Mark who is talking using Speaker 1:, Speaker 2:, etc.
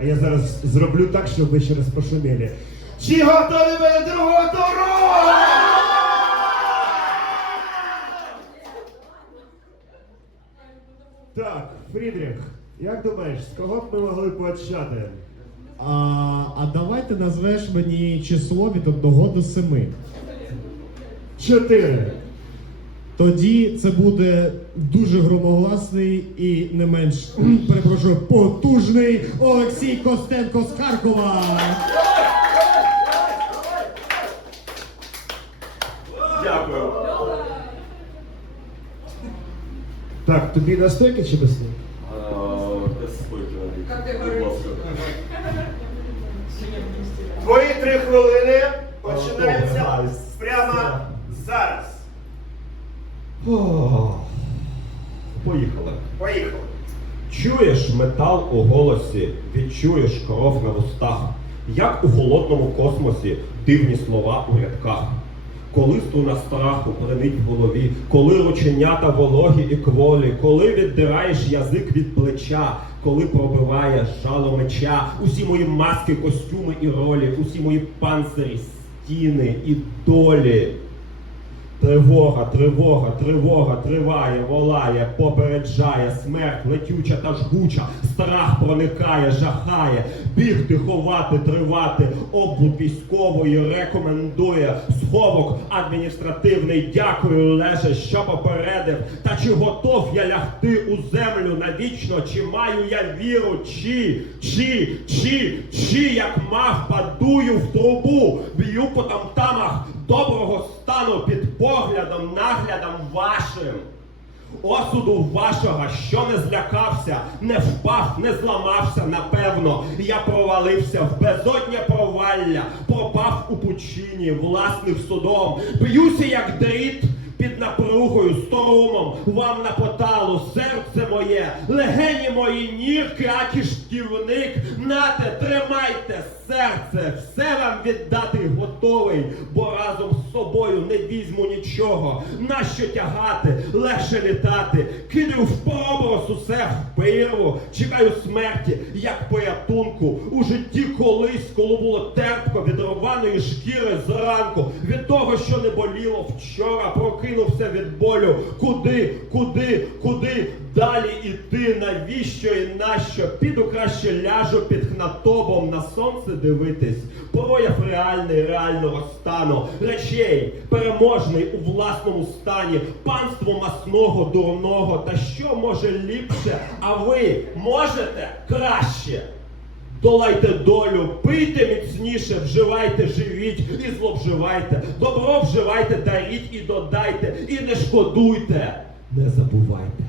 Speaker 1: А я зараз зроблю так, щоб ви ще раз пошуміли. Чи готові ви до другого туру? Так, Фрідріх, як думаєш, з кого б ми могли почати?
Speaker 2: А, а давайте назвеш мені число від 1 до 7.
Speaker 1: Чотири.
Speaker 2: Тоді це буде дуже громогласний і не менш перепрошую потужний Олексій Костенко з Харкова.
Speaker 3: Дякую.
Speaker 1: Так, тобі настойки чи без
Speaker 3: ласка.
Speaker 1: Твої три хвилини
Speaker 3: починаються
Speaker 1: прямо зараз.
Speaker 3: Поїхали.
Speaker 1: Поїхали.
Speaker 3: Чуєш метал у голосі, відчуєш кров на вустах, як у холодному космосі дивні слова у рядках. Коли струна страху бренить в голові, коли рученята вологі і кволі, коли віддираєш язик від плеча, коли пробиває жало меча, усі мої маски, костюми і ролі, усі мої панцирі, стіни і долі. Тривога, тривога, тривога триває, волає, попереджає, смерть летюча та жгуча, страх проникає, жахає, бігти, ховати, тривати, обвуд військової рекомендує, сховок адміністративний, дякую, леже, що попередив, та чи готов я лягти у землю навічно, чи маю я віру, чи, чи, чи, чи, як мав, падую в трубу, б'ю по тамтамах доброго стану під поглядом, наглядом вашим. Осуду вашого, що не злякався, не впав, не зламався, напевно. Я провалився в безодня провалля, пропав у пучині власним судом. Б'юся, як дріт під напругою, сторумом, вам на поталу, серце моє, легені мої нірки, а кишківник, нате, тримайте серце, все вам віддати готовий, бо разом з собою не візьму нічого. Нащо тягати, легше літати, кидаю в проброс усе в пирву, чекаю смерті, як порятунку. У житті колись, коли було терпко від рваної шкіри зранку, від того, що не боліло вчора, прокинувся від болю. Куди, куди, куди далі іти? Навіщо і нащо? Піду краще ляжу під хнатобом на сонце дивитись. Прояв реальний, реального стану, речей, переможний у власному стані, панство масного, дурного. Та що може ліпше? А ви можете краще? Долайте долю, пийте міцніше, вживайте, живіть і зловживайте. Добро вживайте, даріть і додайте, і не шкодуйте, не забувайте.